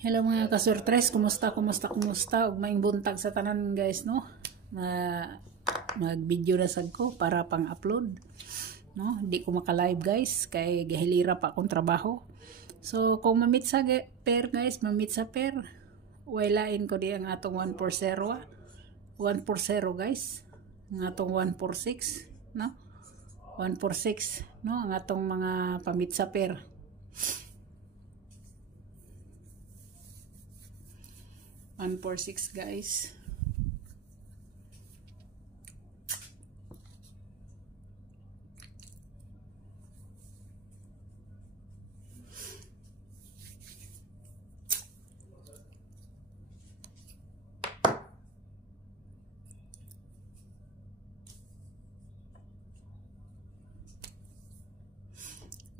Hello mga kasurtres, kumusta? Ug maing buntag sa tanan guys, no? Mag-video na sad ko para pang-upload, no? Di ko maka-live guys kay gahilira pa akong trabaho. So kung mamit sa pair guys, mamit sa pair, wailain ko di ang atong 140, 140 guys. Ang atong 146, no? 146, no? Ang atong mga pamit sa pair. One 146 guys.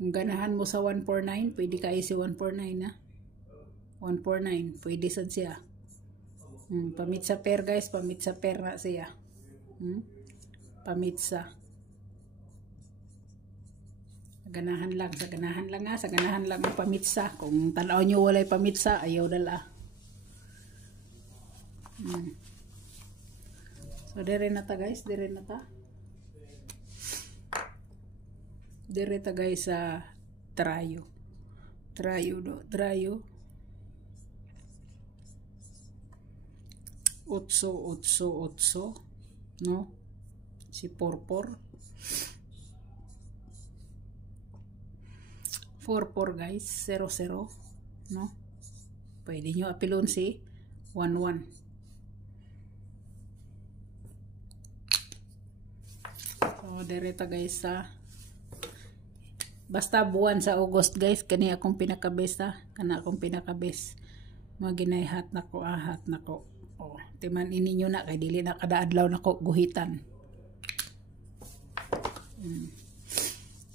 Kung ganahan mo sa 149, pwede ka si 149 na. 149, pwede sad siya. Pamit sa pair guys, pamit sa pair na siya. Pamit sa. Ganahan lang, sa ganahan lang ang pamit sa. Kung tanaw nyo walay pamit sa, ayaw dala. So dire na ta guys, dire na ta. Dire ta guys sa trayo. Trayo. 8, no? Si Porpor. 44 guys, 00, no? Pwede nyo apilon si 11. So, direta guys sa basta buwan sa August guys, kani akong pinakabest ha. Kana akong pinakabest. Maginayhat nako, ahat nako. Oh, timan ini nyo na kay dili na kada adlaw nako guhitan.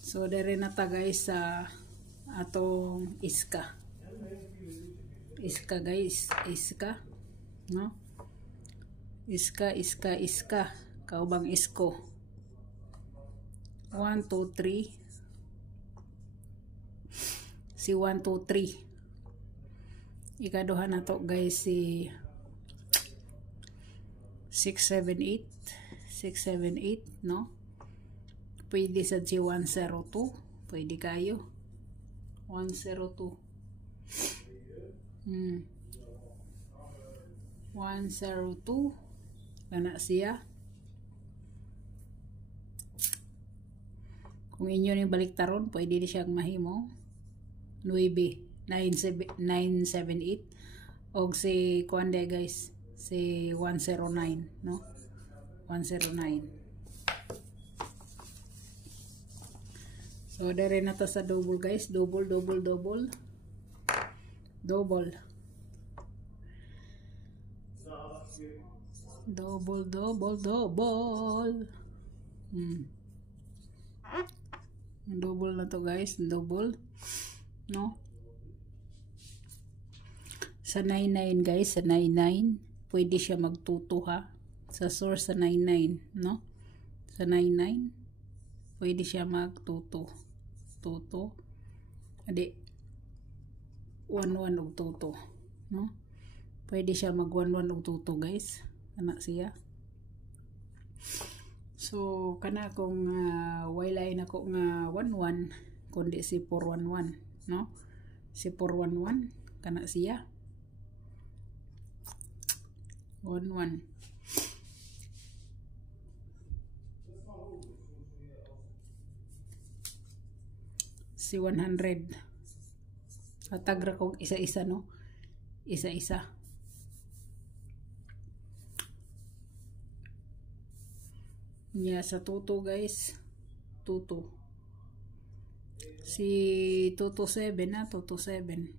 So dire na ta guys sa atong iska. Iska guys, iska, no? Iska. Kaubang isko. 1 2 3. Si 1 2 3. Ikaduha na to guys si 678, no? Pwede sa si 102, pwede kayo. 102. 102. Kana siya. Kung inyo yung baliktaron, pwede di siyang mahimo. 978. Og si kuande guys, si 109, no? 109. So dire na ta sa double guys, double. Double na to guys, double, no? Sa 99 guys, sa 99 pwede siya magtuto ha. Sa source sa 99, no? Sa 99 pwede siya magtuto. Adi 11 og tuto, no? Pwede siya mag 11 og tuto guys. Kana siya. So kana kung waylain ako nga 11 kundi si 411, no? Si 411 kana siya. 11. Si 100. Atagra kong isa-isa, no? Isa-isa. Sa tuto guys. Tuto. Si tuto 7 na, tuto 7.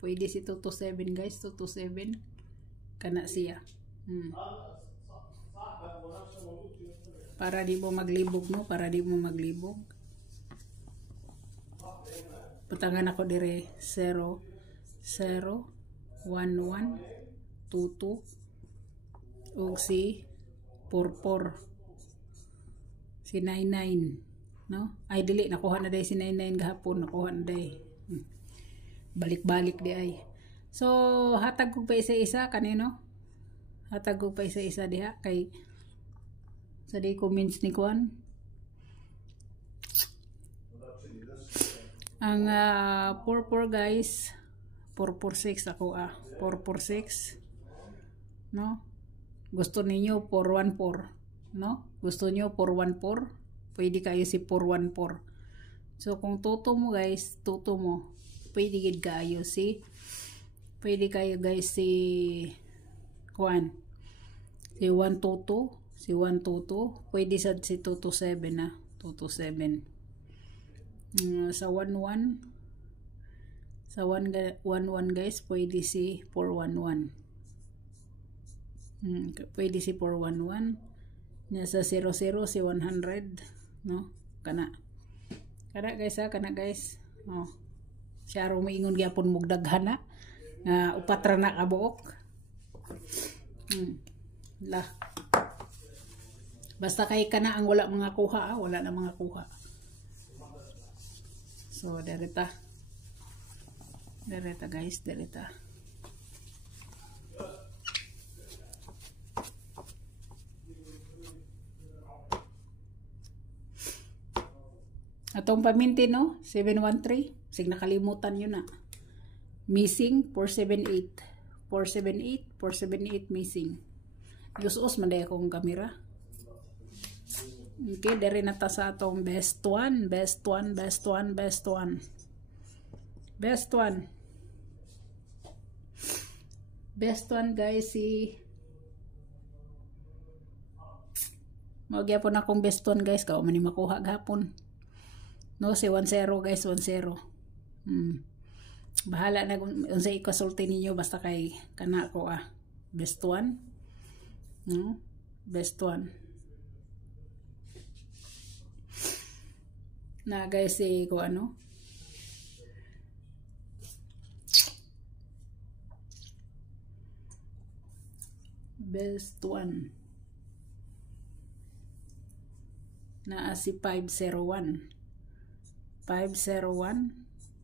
Pwede si tuto 7 guys, tuto 7. Kana siya. Para di mo maglibog, no? Para di mo maglibog. Putangan ako dire 0 0 1 1 2 2 og si 44 si 99, no? Ay dili nakuha na day si 99 gahapon, nakuha na day. Balik-balik di ay. So hatag ko pa isa-isa kanino. Hatag ko pa isa-isa diha kay sa di comments ni Kuan. Ang 4-4 guys, 446 ako 446, no? Gusto ninyo 414, no? Gusto niyo 414, pwede kayo si 414. So kung toto mo guys, toto mo, pwede gid kayo si, pwede kayo guys si Kuan, si 122, si 122, pwede sad si 227 na, 227. Sa 11, sa 11 guys, pwede si 411. Pwede si 411. Nasa 00 si 100, no? Kana guys kana guys. Oh. Siya ro moingon gyapon mog daghana nga upat ra na kabuok. La. Basta kay kana ang wala mga kuha, wala na mga kuha. So, dereta guys, dereta. Atong paminti, no? 713. Sig nakalimutan yun na. Missing, 478. 478 missing. Us-us man dahil akong kamera. Okay, dari na ta sa atong best one. Best one guys, si magyapon akong best one guys, kao man ni makuha gahapon. No, si 10 guys, 10. Bahala na kung unsay ikasulti ninyo, basta kay kana ko best one. No? Best one. Na guys ko ano, best one na si 501,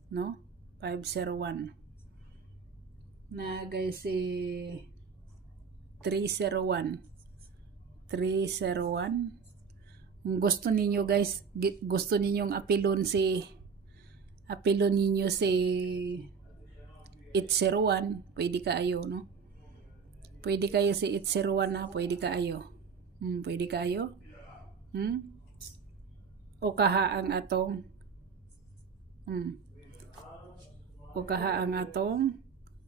no? 501 na guys si 301. Kung gusto ninyo guys, gusto ninyong apilon ninyo si 801, pwede kaayo, no? Pwede kayo si 801 na, pwede kaayo. Pwede kayo. O kaha ang atong o kaha ang atong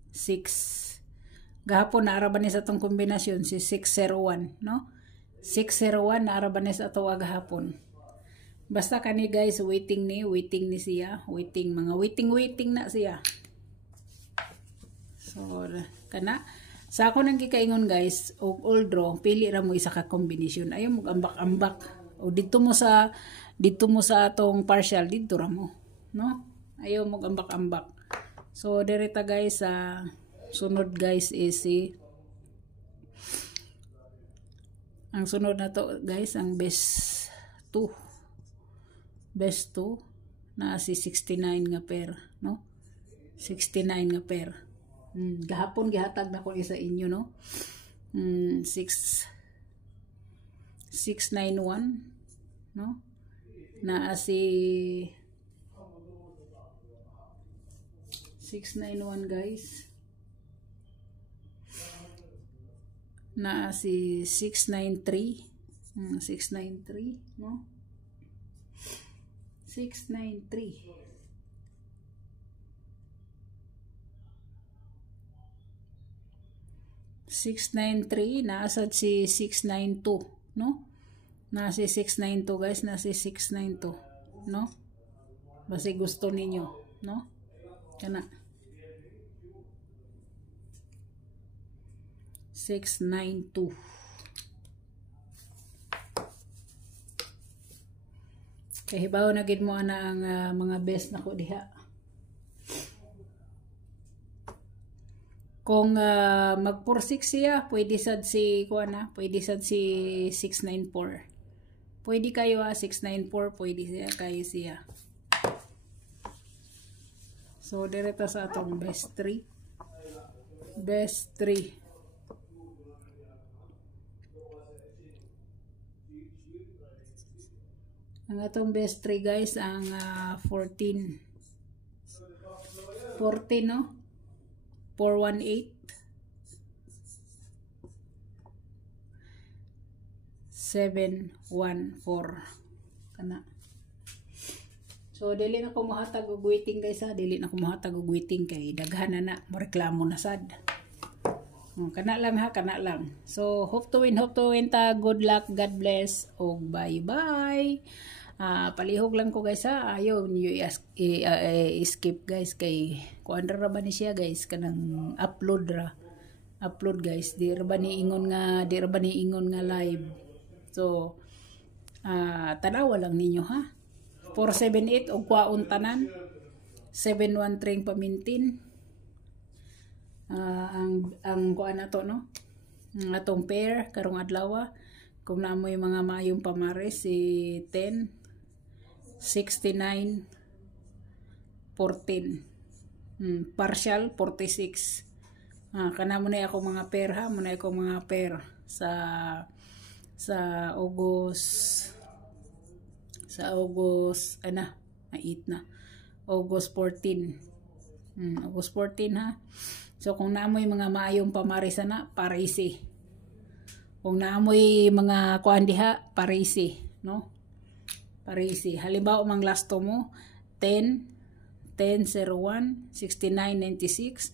6. Gahapon naaraban ni sa atong kombinasyon si 601, no? 601 na arabanes ato agahapon. Basta kani guys, waiting ni siya, mga waiting na siya. So kana sa ako nang gikaingon guys, og all draw pili ra mo isa ka combination. Ayo mo ambak-ambak. O dito mo sa atong partial dito ra mo, no? Ayo mo ambak-ambak. So direta guys sa sunod guys is ang sunod na to guys, ang best 2 na si 69 nga pair, no? 69 nga pair. Gahapon gihatag na ko isa inyo, no? 691, no? Na si 691 guys. Na si 693, 693, no? 693. Naasad si 692, no? Na si 692 guys, na si 692, no? Basta gusto ninyo, no? Kana 692. Kahibaw na gid mo ana ang mga best na ko diha. Kung mag-46 siya, pwede sad si pwede sad si 694. Pwede kayo 694, pwede siya. So direta sa atong best 3. best 3. Ang atong best 3 guys ang 14 no, 418 714 kana. So dili na ko mohatag og waiting guys ha, dili na ko mohatag og waiting kay daghan na moreklamo na sad. Kana lang ha, kana lang. So hope to win ta. Good luck, God bless, og bye bye. Palihog lang ko guys ha, ayaw niyo skip guys kay kuan ra ba ni siya guys kanang upload guys, di ra ba ni ingon nga live. So tanawa lang ninyo ha. 478 og kwaon tanan, 713 pamintin. Ang kuan nato no, ang atong pair karong adlaw kung naamoy mga maayong pamares si 10 69 14 partial 46. Kana mo na ako mga pair ha, mo na ako mga pair sa August August 14. August 14 ha. So kung naamoy mga maayong pamaris na, parisi. Kung naamoy mga kuan diha, parisi, no? Parisi. Halimbawa mang lasto mo 10 1001 6996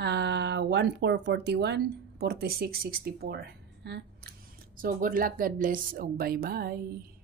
1441 4664 ha. So good luck, God bless, og bye bye.